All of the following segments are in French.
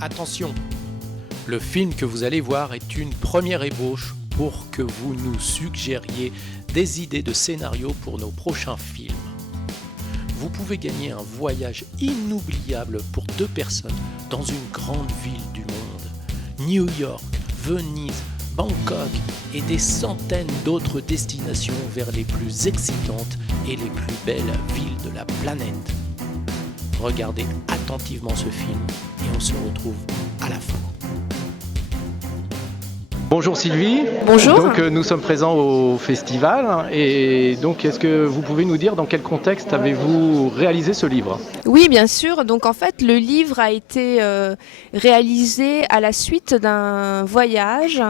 Attention, le film que vous allez voir est une première ébauche pour que vous nous suggériez des idées de scénarios pour nos prochains films. Vous pouvez gagner un voyage inoubliable pour 2 personnes dans une grande ville du monde. New York, Venise, Bangkok et des centaines d'autres destinations vers les plus excitantes et les plus belles villes de la planète. Regardez attentivement ce film et on se retrouve à la fin. Bonjour Sylvie. Bonjour. Donc nous sommes présents au festival et donc est-ce que vous pouvez nous dire dans quel contexte avez-vous réalisé ce livre ? Oui, bien sûr. Donc en fait, le livre a été réalisé à la suite d'un voyage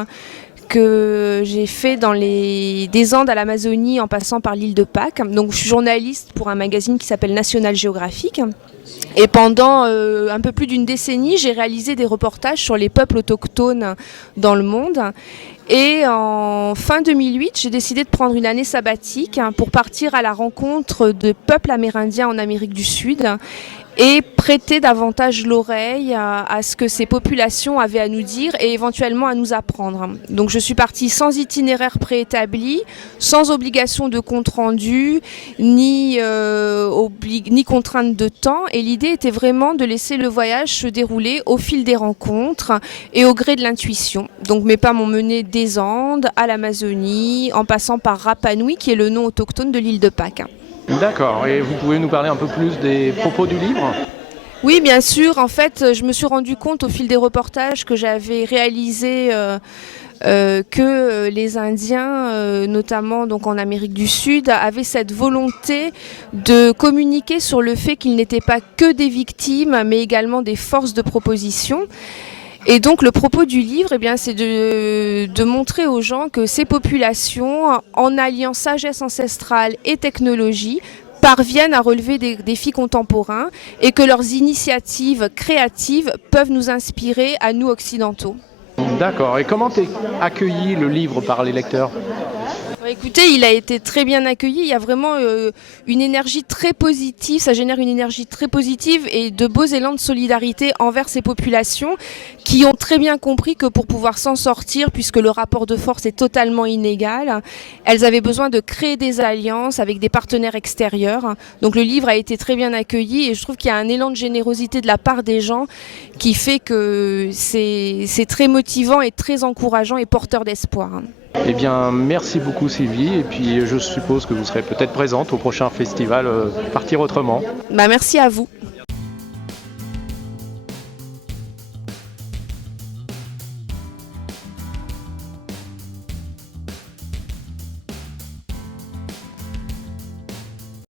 que j'ai fait dans des Andes à l'Amazonie en passant par l'île de Pâques. Donc je suis journaliste pour un magazine qui s'appelle National Geographic. Et pendant un peu plus d'une décennie, j'ai réalisé des reportages sur les peuples autochtones dans le monde. Et en fin 2008, j'ai décidé de prendre une année sabbatique pour partir à la rencontre de peuples amérindiens en Amérique du Sud et prêter davantage l'oreille à ce que ces populations avaient à nous dire et éventuellement à nous apprendre. Donc je suis partie sans itinéraire préétabli, sans obligation de compte rendu, ni contrainte de temps. Et l'idée était vraiment de laisser le voyage se dérouler au fil des rencontres et au gré de l'intuition. Donc mes pas m'ont mené des Andes à l'Amazonie, en passant par Rapa Nui, qui est le nom autochtone de l'île de Pâques. D'accord, et vous pouvez nous parler un peu plus des propos du livre ? Oui, bien sûr. En fait, je me suis rendu compte au fil des reportages que j'avais réalisés que les Indiens, notamment donc en Amérique du Sud, avaient cette volonté de communiquer sur le fait qu'ils n'étaient pas que des victimes, mais également des forces de proposition. Et donc le propos du livre, c'est de montrer aux gens que ces populations, en alliant sagesse ancestrale et technologie, parviennent à relever des défis contemporains et que leurs initiatives créatives peuvent nous inspirer à nous occidentaux. D'accord, et comment est accueilli le livre par les lecteurs ? Écoutez, il a été très bien accueilli, il y a vraiment une énergie très positive, ça génère une énergie très positive et de beaux élans de solidarité envers ces populations qui ont très bien compris que pour pouvoir s'en sortir, puisque le rapport de force est totalement inégal, elles avaient besoin de créer des alliances avec des partenaires extérieurs. Donc le livre a été très bien accueilli et je trouve qu'il y a un élan de générosité de la part des gens qui fait que c'est très motivant et très encourageant et porteur d'espoir. Eh bien, merci beaucoup Sylvie, et puis je suppose que vous serez peut-être présente au prochain festival Partir Autrement. Merci à vous.